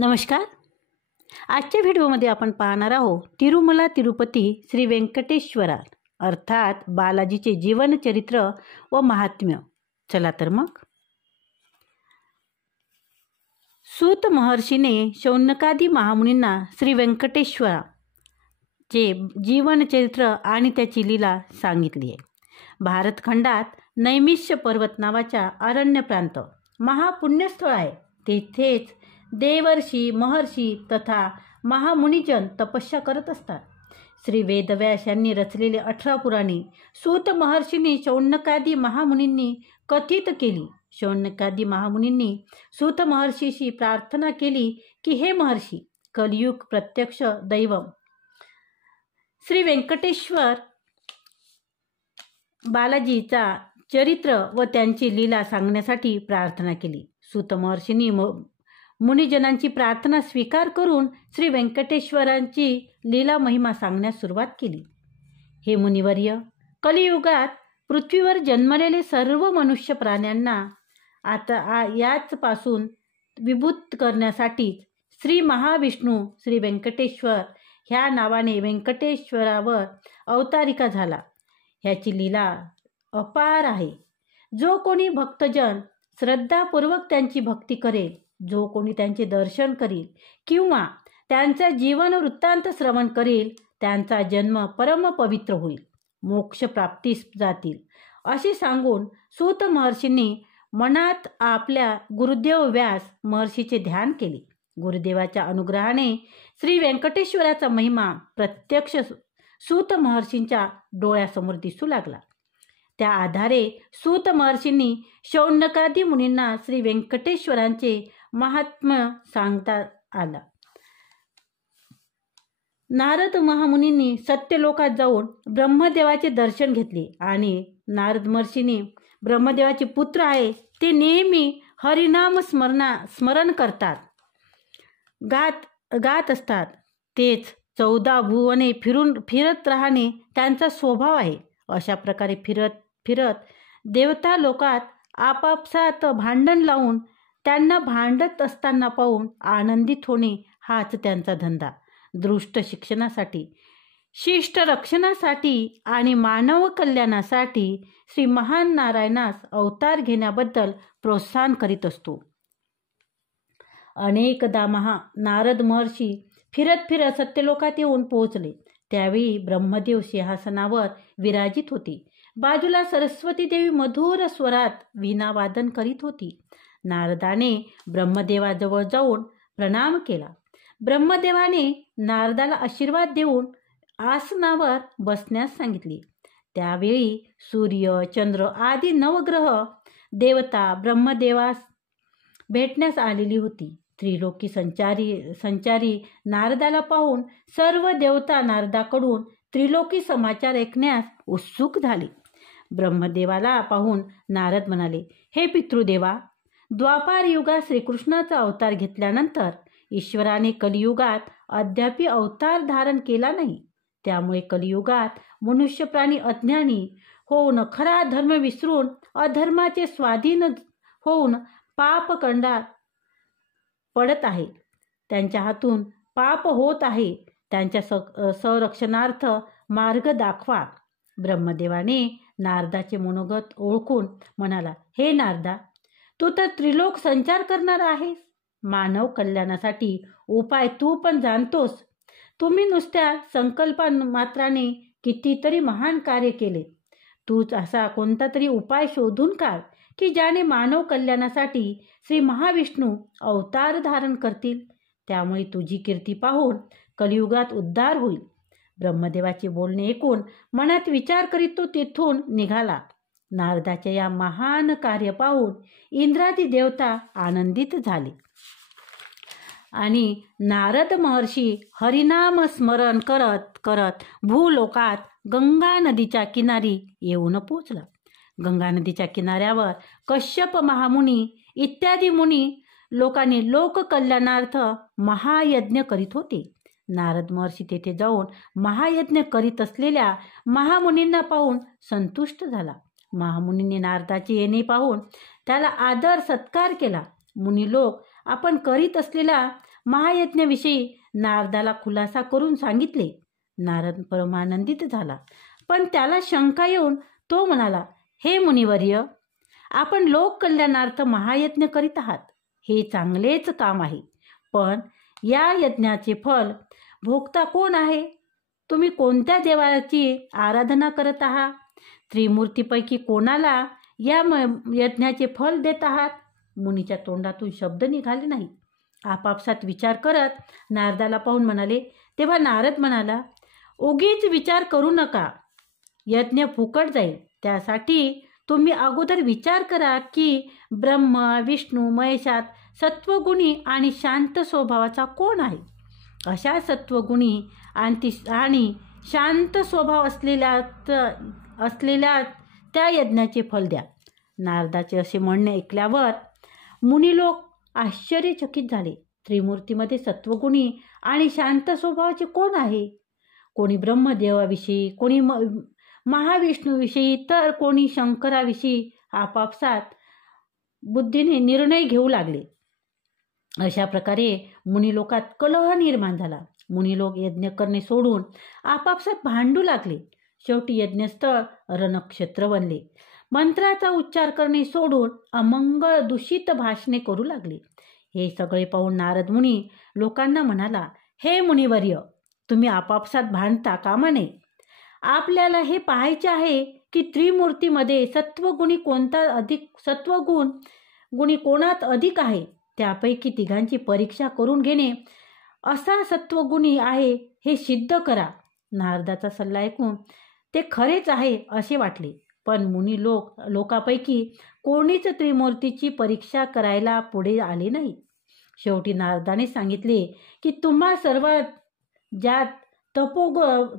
नमस्कार. आजच्या व्हिडिओमध्ये आपण पाहणार आहोत तिरुमला तिरुपती श्री वेंकटेश्वरा अर्थात बालाजीचे जीवनचरित्र व महात्म्य. चला तर मग. सूत महर्षीने शौनकादी महामुनींना श्री वेंकटेश्वराचे जीवनचरित्र आणि त्याची लीला सांगितली आहे. भारतखंडात नैमिष्य पर्वत नावाच्या अरण्य प्रांत महापुण्यस्थळ आहे. तेथेच देवर्षी महर्षी तथा महामुनिजन तपस्या करत असतात. श्री वेदव्यास यांनी रचलेले 18 पुराणे सूत महर्षींनी शौनकादी महामुनींनी कथित केली. शौनकादी महामुनींनी सूत महर्षीशी प्रार्थना केली की हे महर्षी, कलियुग प्रत्यक्ष दैवम श्री वेंकटेश्वर बालाजीचा चरित्र व त्यांची लीला सांगण्यासाठी प्रार्थना केली. सूत महर्षींनी मुनिजनांची प्रार्थना स्वीकार करून श्री व्यंकटेश्वरांची लीला महिमा सांगण्यास सुरुवात केली. हे मुनिवर्य, कलियुगात पृथ्वीवर जन्मलेले सर्व मनुष्य प्राण्यांना आता याचपासून विभूत करण्यासाठी श्री महाविष्णू श्री व्यंकटेश्वर ह्या नावाने व्यंकटेश्वरावर अवतारिका झाला. ह्याची लीला अपार आहे. जो कोणी भक्तजन श्रद्धापूर्वक त्यांची भक्ती करेल, जो कोणी त्यांचे दर्शन करील किंवा त्यांचा जीवन वृत्तांत श्रवण करेल, त्यांचा जन्म परम पवित्र होईल, मोक्ष प्राप्तीस जातील असे सांगून सूत महर्षींनी मनात आपल्या गुरुदेव व्यास महर्षीचे ध्यान केले. गुरुदेवाच्या अनुग्रहाने श्री व्यंकटेश्वराचा महिमा प्रत्यक्ष सूत महर्षींच्या डोळ्यासमोर दिसू लागला. त्या आधारे सूत महर्षींनी शौनकादी मुनींना श्री व्यंकटेश्वरांचे महात्म्य सांगता आला. नारद महामुनींनी सत्यलोकात जाऊन ब्रह्मदेवाचे दर्शन घेतले आणि नारद महर्षींनी ब्रह्मदेवाचे पुत्र आहे ते नेहमी हरिनाम स्मरण करतात, गात असतात. तेच 14 भुवने फिरत राहणे त्यांचा स्वभाव आहे. अशा प्रकारे फिरत देवता लोकात आपापसात भांडण लावून त्यांना भांडत असताना पाहून आनंदित होणे हाच त्यांचा धंदा. दृष्ट शिक्षणासाठी, शिष्ट रक्षणासाठी आणि मानव कल्याणासाठी श्री महान नारायणास अवतार घेण्याबद्दल प्रोत्साहन करीत असतो. अनेकदा नारद महर्षी फिरत सत्यलोकात येऊन पोहोचले. त्यावेळी ब्रह्मदेव सिंहासनावर विराजित होते. बाजूला सरस्वती देवी मधुर स्वरात वीणा वादन करीत होती. नारदाने ब्रह्मदेवाजवळ जाऊन प्रणाम केला. ब्रह्मदेवाने नारदाला आशीर्वाद देऊन आसनावर बसण्यास सांगितले. त्यावेळी सूर्य, चंद्र आदी नवग्रह देवता ब्रह्मदेवास भेटण्यास आलेली होती. त्रिलोकी संचारी नारदाला पाहून सर्व देवता नारदाकडून त्रिलोकी समाचार ऐकण्यास उत्सुक झाले. ब्रह्मदेवाला पाहून नारद म्हणाले, हे पितृदेवा, द्वापार युगात श्रीकृष्णाचा अवतार घेतल्यानंतर ईश्वराने कलियुगात अद्याप अवतार धारण केला नाही. त्यामुळे कलियुगात मनुष्य प्राणी अज्ञानी होऊन खरा धर्म विसरून अधर्माचे स्वाधीन होऊन पापकंडात पडत आहे. त्यांच्या हातून पाप होत आहे. त्यांच्या संरक्षणार्थ मार्ग दाखवा. ब्रह्मदेवाने नारदाचे मनोगत ओळखून म्हणाला, हे नारदा, तू तर त्रिलोक संचार करणार आहेस. मानव कल्याणासाठी उपाय तू पण जाणतोस. तुम्ही नुसत्या संकल्पमात्राने कितीतरी महान कार्य केले. तूच असा कोणता तरी उपाय शोधून काढ की ज्याने मानव कल्याणासाठी श्री महाविष्णू अवतार धारण करतील. त्यामुळे तुझी कीर्ती पाहून कलियुगात उद्धार होईल. ब्रह्मदेवाचे बोलणे ऐकून मनात विचार करीत तो तेथून निघाला. नारदाच्या या महान कार्य पाहून इंद्रादी देवता आनंदित झाले आणि नारद महर्षी हरिनाम स्मरण करत भूलोकात गंगा नदीच्या किनारी येऊन पोचला. गंगा नदीच्या किनाऱ्यावर कश्यप महामुनी इत्यादी मुनी लोकांनी लोककल्याणार्थ महायज्ञ करीत होते. नारद महर्षी तेथे जाऊन महायज्ञ करीत असलेल्या महामुनींना पाहून संतुष्ट झाला. महामुनींनी नारदाचे येणे पाहून त्याला आदर सत्कार केला. मुनी लोक आपण करीत असलेल्या महायज्ञाविषयी नारदाला खुलासा करून सांगितले. नारद परमानंदित झाला, पण त्याला शंका येऊन तो म्हणाला, हे मुनिवर्य, आपण लोककल्याणार्थ महायज्ञ करीत आहात. हे चांगलेच काम आहे, पण या यज्ञाचे फल भोगता कोण आहे? तुम्ही कोणत्या देवाची आराधना करत आहात? त्रिमूर्तीपैकी कोणाला या यज्ञाचे फल देत आहात? मुनीच्या तोंडातून शब्द निघाले नाही. आपापसात विचार करत नारदाला पाहून म्हणाले. तेव्हा नारद म्हणाला, उगीच विचार करू नका, यज्ञ फुकट जाईल. त्यासाठी तुम्ही अगोदर विचार करा की ब्रह्म विष्णू महेशात सत्वगुणी आणि शांत स्वभावाचा कोण आहे. अशा सत्वगुणी आणि शांत स्वभाव असलेल्या त्या यज्ञाचे फल द्या. नारदाचे असे म्हणणे ऐकल्यावर मुनिलोक आश्चर्यचकित झाले. त्रिमूर्तीमध्ये सत्वगुणी आणि शांत स्वभावाचे कोण आहे? कोणी ब्रह्मदेवाविषयी, कोणी महाविष्णूविषयी, तर कोणी शंकराविषयी आपापसात बुद्धीने निर्णय घेऊ लागले. अशा प्रकारे मुनिलोकात कलह निर्माण झाला. मुनिलोक यज्ञ करणे सोडून आपापसात भांडू लागले. शेवटी यज्ञस्थळ रणक्षेत्र बनले. मंत्राचा उच्चार करणे सोडून अमंगळ दूषित भाषणे करू लागले. हे सगळे पाहून नारद मुनी लोकांना म्हणाला, हे मुनिवर्य, तुम्ही आपापसात भांडता कामा नये. आपल्याला हे पाहायचे आहे की त्रिमूर्तीमध्ये सत्वगुणी कोणात अधिक आहे. त्यापैकी तिघांची परीक्षा करून घेणे, असा सत्वगुणी आहे हे सिद्ध करा. नारदाचा सल्ला ऐकून ते खरेच आहे असे वाटले, पण मुनी लोकापैकी कोणीच त्रिमूर्तीची परीक्षा करायला पुढे आले नाही. शेवटी नारदाने सांगितले की तुम्हा सर्वात ज्यात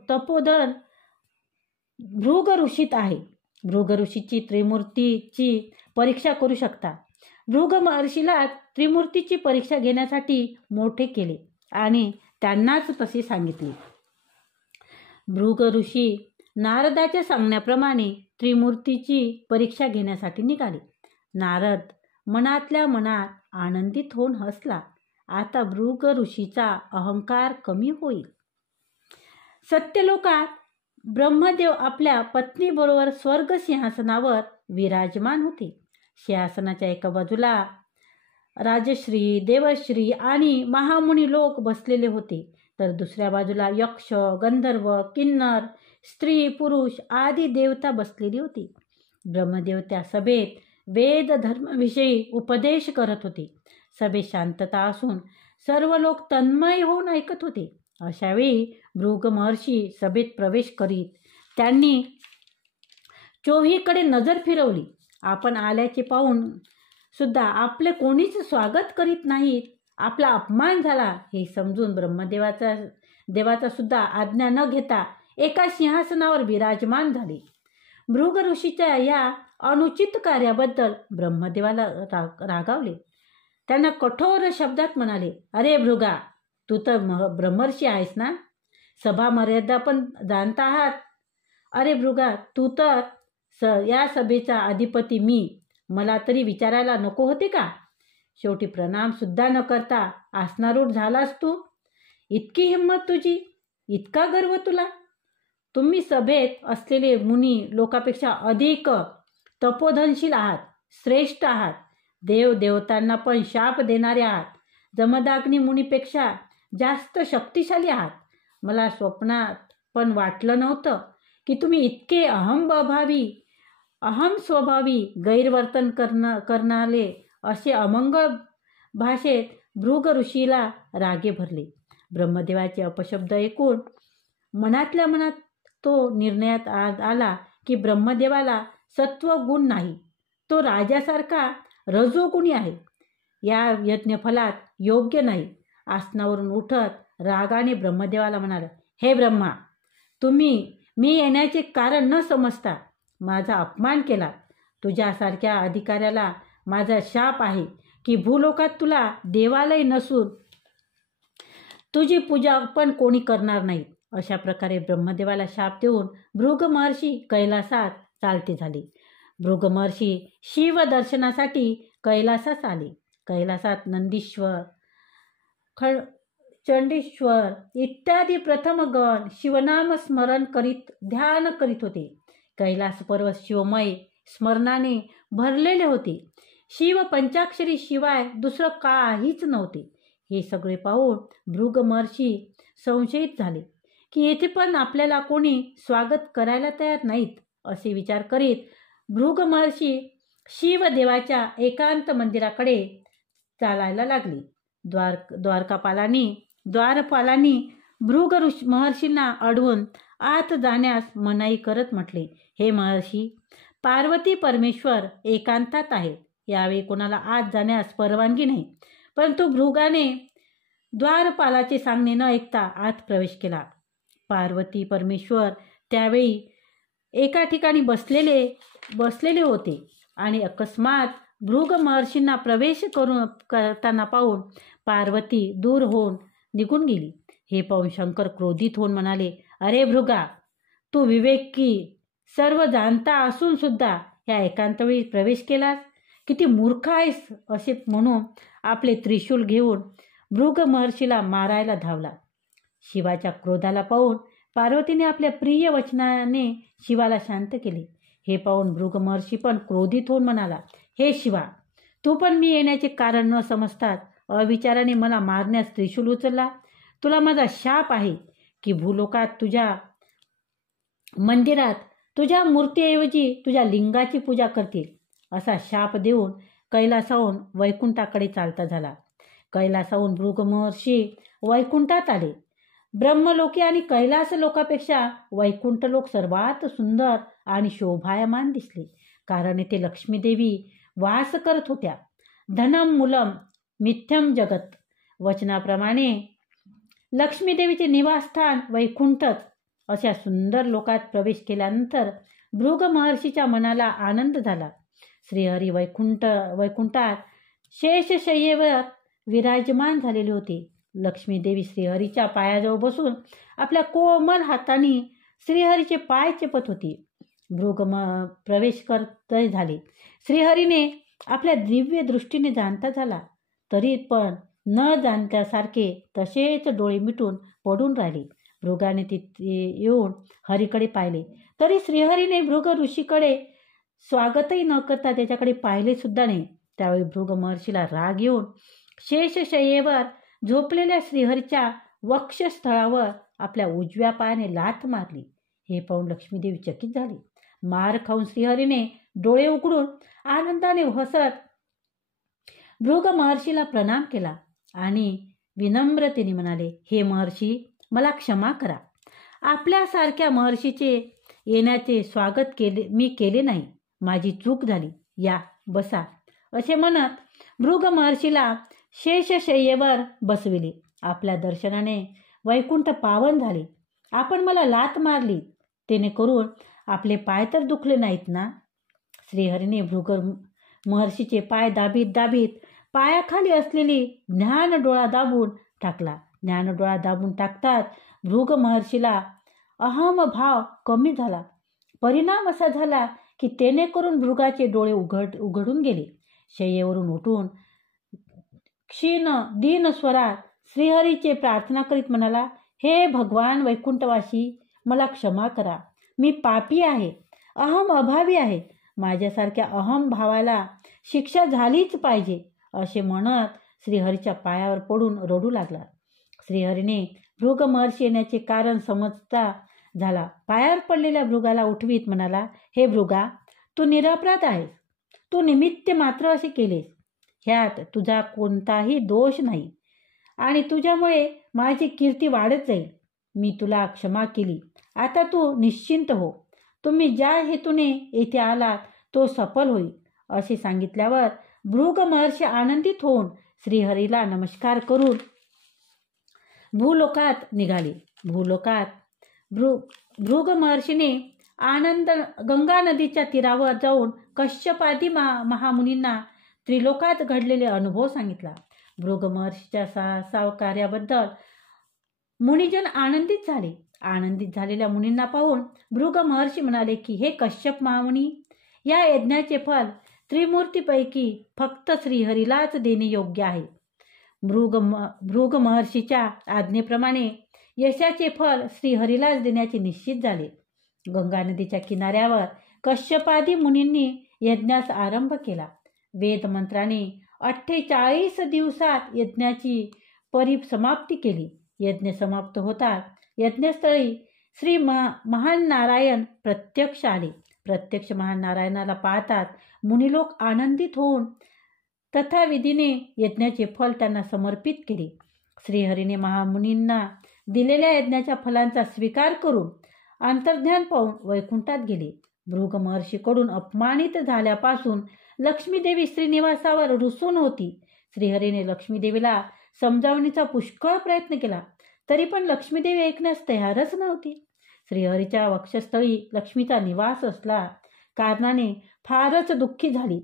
तपोधन भृग ऋषीत आहे. भृग ऋषीची त्रिमूर्तीची परीक्षा करू शकता. भृग महर्षीला त्रिमूर्तीची परीक्षा घेण्यासाठी मोठे केले आणि त्यांनाच तसे सांगितले. भृग ऋषी नारदाच्या सांगण्याप्रमाणे त्रिमूर्तीची परीक्षा घेण्यासाठी निघाले. नारद मनातल्या मनात आनंदित होऊन हसला. आता भृग ऋषीचा अहंकार कमी होईल. सत्यलोकात ब्रह्मदेव आपल्या पत्नीबरोबर स्वर्ग सिंहासनावर विराजमान होते. सिंहासनाच्या एका बाजूला राजश्री, देवश्री आणि महामुनी लोक बसलेले होते, तर दुसऱ्या बाजूला यक्ष, गंधर्व, किन्नर, स्त्री, पुरुष आदी देवता बसलेली होती. ब्रह्मदेव त्या सभेत वेद धर्माविषयी उपदेश करत होते. सभेत शांतता असून सर्व लोक तन्मय होऊन ऐकत होते. अशावेळी भृग महर्षी सभेत प्रवेश करीत त्यांनी चोहीकडे नजर फिरवली. आपण आल्याचे पाहून सुद्धा आपले कोणीच स्वागत करीत नाहीत. आपला अपमान झाला हे समजून देवाचा सुद्धा आज्ञा न घेता एका सिंहासनावर विराजमान झाले. भृग ऋषीच्या या अनुचित कार्याबद्दल ब्रह्मदेवाला रागावले. त्यांना कठोर शब्दात म्हणाले, अरे भृगा, तू तर ब्रह्मर्षी आहेस ना? सभा मर्यादा पण जाणता आहात. अरे भृगा, तू तर या सभेचा अधिपती मी. मला तरी विचारायला नको होते का? शेवटी प्रणाम सुद्धा न करता आसनारूढ झालास तू. इतकी हिंमत तुझी, इतका गर्व तुला. तुम्ही सभेत असलेले मुनी लोकापेक्षा अधिक तपोधनशील आहात, श्रेष्ठ आहात. देवतांना पण शाप देणारे आहात. जमदाग्नी मुनीपेक्षा जास्त शक्तिशाली आहात. मला स्वप्नात पण वाटलं नव्हतं की तुम्ही इतके अहम स्वभावी गैरवर्तन करणारे. असे अमंगळ भाषेत भृग ऋषीला रागे भरले. ब्रह्मदेवाचे अपशब्द ऐकून मनातल्या मनात तो निर्णयात आला की ब्रह्मदेवाला सत्वगुण नाही, तो राजासारखा रजोगुणी आहे. या यज्ञफलात योग्य नाही. आसनावरून उठत रागाने ब्रह्मदेवाला म्हणाला, हे ब्रह्मा, तुम्ही मी येण्याचे कारण न समजता माझा अपमान केला. तुझ्यासारख्या अधिकाऱ्याला माझा शाप आहे की भूलोकात तुला देवालय नसून तुझी पूजा पण कोणी करणार नाही. अशा प्रकारे ब्रह्मदेवाला शाप देऊन भृग महर्षी कैलासात चालते झाले. भृग महर्षी शिव दर्शनासाठी कैलासास आले. कैलासात नंदीश्वर, चंडीश्वर इत्यादी प्रथमगण शिवनाम स्मरण करीत ध्यान करीत होते. कैलास पर्वत शिवमय स्मरणाने भरलेले होते. शिव पंचाक्षरी शिवाय दुसरं काहीच नव्हते. हे सगळे पाहून भृग महर्षी संशयित झाले की येथे पण आपल्याला कोणी स्वागत करायला तयार नाहीत. असे विचार करीत भृग महर्षी शिवदेवाच्या एकांत मंदिराकडे चालायला लागले. द्वारपालांनी भृग महर्षींना अडवून आत जाण्यास मनाई करत म्हटले, हे महर्षी, पार्वती परमेश्वर एकांतात आहेत. यावेळी कोणाला आत जाण्यास परवानगी नाही. परंतु भृगाने द्वारपालाचे सांगणे न ऐकता आत प्रवेश केला. पार्वती परमेश्वर त्यावेळी एका ठिकाणी बसलेले होते आणि अकस्मात भृग महर्षींना प्रवेश करताना पाहून पार्वती दूर होऊन निघून गेली. हे पाहून शंकर क्रोधित होऊन म्हणाले, अरे भृगा, तू विवेकी सर्व जाणता असून सुद्धा या एकांतवेळी प्रवेश केलास, किती मूर्ख आहेस. असे म्हणून आपले त्रिशूल घेऊन भृग महर्षीला मारायला धावला. शिवाच्या क्रोधाला पाहून पार्वतीने आपल्या प्रिय वचनाने शिवाला शांत केले. हे पाहून भृग महर्षी पण क्रोधित होऊन म्हणाला, हे शिवा, तू पण मी येण्याचे कारण न समजताच अविचाराने मला मारण्यास त्रिशूल उचलला. तुला माझा शाप आहे की भूलोकात तुझ्या मंदिरात तुझ्या मूर्तीऐवजी तुझ्या लिंगाची पूजा करतील. असा शाप देऊन कैलासाहून वैकुंठाकडे चालता झाला. कैलासाहून भृग महर्षी वैकुंठात आले. ब्रह्मलोकी आणि कैलास लोकापेक्षा वैकुंठ लोक सर्वात सुंदर आणि शोभायमान दिसले. कारण येथे लक्ष्मीदेवी वास करत होत्या. धनम मूलम मिथ्यम जगत वचनाप्रमाणे लक्ष्मीदेवीचे निवासस्थान वैकुंठच. अशा सुंदर लोकात प्रवेश केल्यानंतर भृग महर्षीच्या मनाला आनंद झाला. श्रीहरी वैकुंठात शेषशय्येवर विराजमान झालेले होते. लक्ष्मीदेवी श्रीहरीच्या पायाजवळ बसून आपल्या कोमल हाताने श्रीहरीचे पाय चेपत होती. भृग प्रवेश करत झाले. श्रीहरीने आपल्या दिव्य दृष्टीने जाणता झाला, तरी पण न जाणत्यासारखे तसेच डोळे मिटून पडून राहिले. भृगाने तिथे येऊन हरीकडे पाहिले, तरी श्रीहरीने भृग ऋषीकडे स्वागतही न करता त्याच्याकडे पाहिले सुद्धा नाही. त्यावेळी भृग महर्षीला राग येऊन शेषशय्येवर झोपलेल्या श्रीहरीच्या वक्षस्थळावर आपल्या उजव्या पायाने लाथ मारली. हे पाहून लक्ष्मीदेवी चकित झाली. मार खाऊन श्रीहरीने डोळे उघडून आनंदाने हसत भृग महर्षीला प्रणाम केला आणि विनम्रतेने म्हणाले, हे महर्षी, मला क्षमा करा. आपल्यासारख्या महर्षीचे येण्याचे स्वागत मी केले नाही. माझी चूक झाली. या बसा. असे म्हणत भृग महर्षीला शेषशय्येवर बसविले. आपल्या दर्शनाने वैकुंठ पावन झाले. आपण मला लाथ मारली, तेने करून आपले पाय तर दुखले नाहीत ना. श्रीहरीने भृग महर्षीचे पाय दाबीत पायाखाली असलेली ज्ञानडोळा दाबून टाकला. ज्ञानडोळा दाबून टाकतात भृग महर्षीला अहम भाव कमी झाला. परिणाम असा झाला की तेने करून भृगाचे डोळे उघडून गेले. शय्येवरून उठून क्षीण दीन स्वरात श्रीहरीचे प्रार्थना करीत म्हणाला, हे भगवान वैकुंठवासी, मला क्षमा करा. मी पापी आहे, अहम अभावी आहे. माझ्यासारख्या अहम भावाला शिक्षा झालीच पाहिजे. असे म्हणत श्रीहरीच्या पायावर पडून रडू लागला. श्रीहरीने भृग महर्षी येण्याचे कारण समजता झाला. पायावर पडलेल्या भृगाला उठवीत म्हणाला, हे भृगा, तू निरपराध आहेस. तू निमित्त मात्र असे केलेस. ह्यात तुझा कोणताही दोष नाही आणि तुझ्यामुळे माझी कीर्ती वाढत जाईल. मी तुला क्षमा केली. आता तू निश्चिंत हो. तुम्ही ज्या हेतूने येथे आलात तो सफल होईल. असे सांगितल्यावर भृग महर्षी आनंदित होऊन श्रीहरीला नमस्कार करून भूलोकात निघाले. भूलोकात भृग महर्षीने गंगा नदीच्या तीरावर जाऊन कश्यपादी महामुनींना त्रिलोकात घडलेले अनुभव सांगितला. भृग महर्षीच्या सावकार्याबद्दल मुनिजन आनंदित झाले. आनंदित झालेल्या मुनींना पाहून भृग महर्षी म्हणाले की हे कश्यप महामुनी, या यज्ञाचे फल त्रिमूर्तीपैकी फक्त श्रीहरीलाच देणे योग्य आहे. भृग महर्षीच्या आज्ञेप्रमाणे यशाचे फल श्रीहरीलाच देण्याचे निश्चित झाले. गंगा नदीच्या किनाऱ्यावर कश्यपादी मुनींनी यज्ञास आरंभ केला. वेदमंत्राने 48 दिवसात यज्ञाची परिसमाप्ती केली. यज्ञ समाप्त होताच यज्ञस्थळी श्री महान नारायण प्रत्यक्ष आले. प्रत्यक्ष महान नारायणाला पाहताच मुनिलोक आनंदित होऊन तथाविधीने यज्ञाचे फल त्यांना समर्पित केले. श्रीहरीने महामुनींना दिलेल्या यज्ञाच्या फलांचा स्वीकार करून अंतर्ध्यान पाहून वैकुंठात गेले. भृग महर्षीकडून अपमानित झाल्यापासून लक्ष्मीदेवी श्रीनिवासावर रुसून होती. श्रीहरीने लक्ष्मीदेवीला समजावणीचा पुष्कळ प्रयत्न केला, तरी पण लक्ष्मीदेवी ऐकण्यास तयारच नव्हती. श्रीहरीच्या वक्षस्थळी लक्ष्मीचा निवास असला कारणाने फारच दुःखी झाली.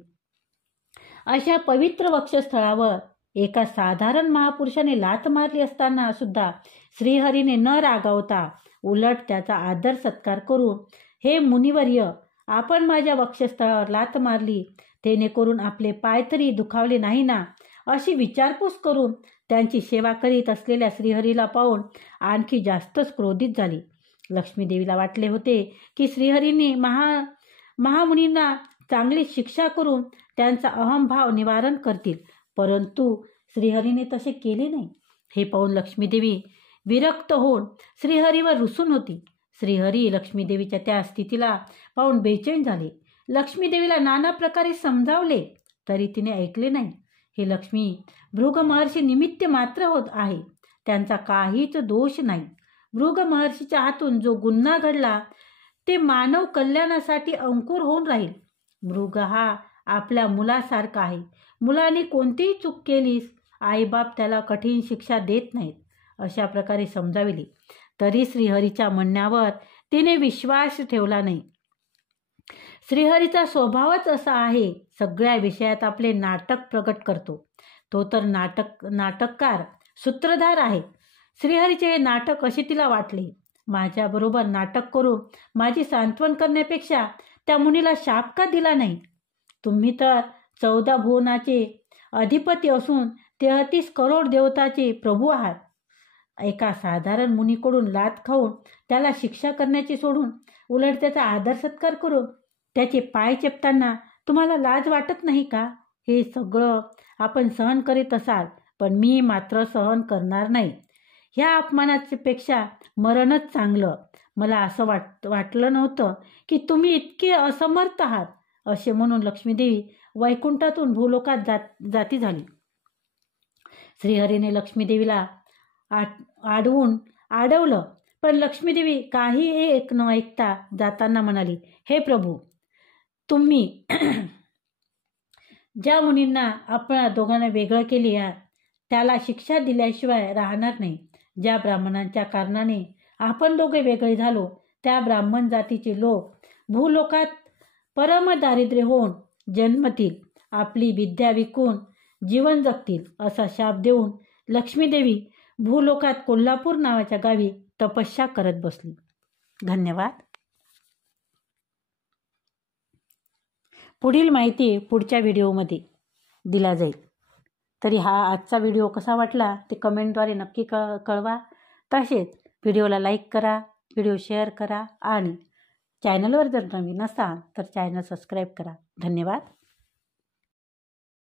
अशा पवित्र वक्षस्थळावर एका साधारण महापुरुषाने लाथ मारली असताना सुद्धा श्रीहरीने न रागावता उलट त्याचा आदर सत्कार करून, हे मुनिवर्य, आपण माझ्या वक्षस्थळावर लाथ मारली, जेणेकरून आपले पाय तरी दुखावले नाही ना, अशी विचारपूस करून त्यांची सेवा करीत असलेल्या श्रीहरीला पाहून आणखी जास्तच क्रोधित झाली. लक्ष्मीदेवीला वाटले होते की श्रीहरीने महामुनींना चांगली शिक्षा करून त्यांचा अहंभाव निवारण करतील, परंतु श्रीहरीने तसे केले नाही. हे पाहून लक्ष्मीदेवी विरक्त होऊन श्रीहरीवर रुसून होती. श्रीहरी लक्ष्मीदेवीच्या त्या स्थितीला पाहून बेचैन झाले. लक्ष्मीदेवीला नाना प्रकारे समजावले तरी तिने ऐकले नाही. हे लक्ष्मी, भृग महर्षी निमित्त मात्र होत आहे, त्यांचा काहीच दोष नाही. भृग महर्षीच्या हातून जो गुन्हा घडला ते मानव कल्याणासाठी अंकुर होऊन राहील. भृग हा आपल्या मुलासारखा आहे. मुलाने कोणतीही चूक केलीस आईबाप त्याला कठीण शिक्षा देत नाहीत, अशा प्रकारे समजाविले. तरी श्रीहरीच्या म्हणण्यावर तिने विश्वास ठेवला नाही. श्रीहरीचा स्वभावच असा आहे, सगळ्या विषयात आपले नाटक प्रकट करतो. तो तर नाटककार सूत्रधार आहे. श्रीहरीचे हे नाटक असे तिला वाटले. माझ्याबरोबर नाटक करून माझी सांत्वन करण्यापेक्षा त्या मुनीला शाप का दिला नाही? तुम्ही तर 14 भुवनाचे अधिपती असून 33 करोड देवताचे प्रभू आहात. एका साधारण मुनीकडून लाथ खाऊन त्याला शिक्षा करण्याचे सोडून उलट त्याचा आदर सत्कार करून त्याचे पाय चेपताना तुम्हाला लाज वाटत नाही का? हे सगळं आपण सहन करीत असाल, पण मी मात्र सहन करणार नाही. ह्या अपमानापेक्षा मरणच चांगलं. मला असं वाटलं नव्हतं की तुम्ही इतके असमर्थ आहात, असे म्हणून लक्ष्मीदेवी वैकुंठातून भूलोकात जाती झाली. श्रीहरीने लक्ष्मीदेवीला अडवलं, पण लक्ष्मीदेवी काही एक न ऐकता जाताना म्हणाली, हे प्रभू, तुम्ही ज्या मुनींना आपण दोघांना वेगळं केले त्याला शिक्षा दिल्याशिवाय राहणार नाही. ज्या ब्राह्मणांच्या कारणाने आपण दोघे वेगळे झालो त्या ब्राह्मण जातीचे लोक भूलोकात परम दारिद्र्य होऊन जन्मतील, आपली विद्या विकून जीवन जगतील, असा शाप देऊन लक्ष्मीदेवी भूलोकात कोल्हापूर नावाच्या गावी तपस्या करत बसली. धन्यवाद. पुढील माहिती पुढच्या व्हिडिओमध्ये दिला जाईल. तरी हा आजचा व्हिडिओ कसा वाटला ते कमेंटद्वारे नक्की कळवा. तसेच व्हिडिओला लाईक करा, व्हिडिओ शेअर करा आणि चॅनलवर जर नवीन असाल तर चॅनल सबस्क्राईब करा. धन्यवाद.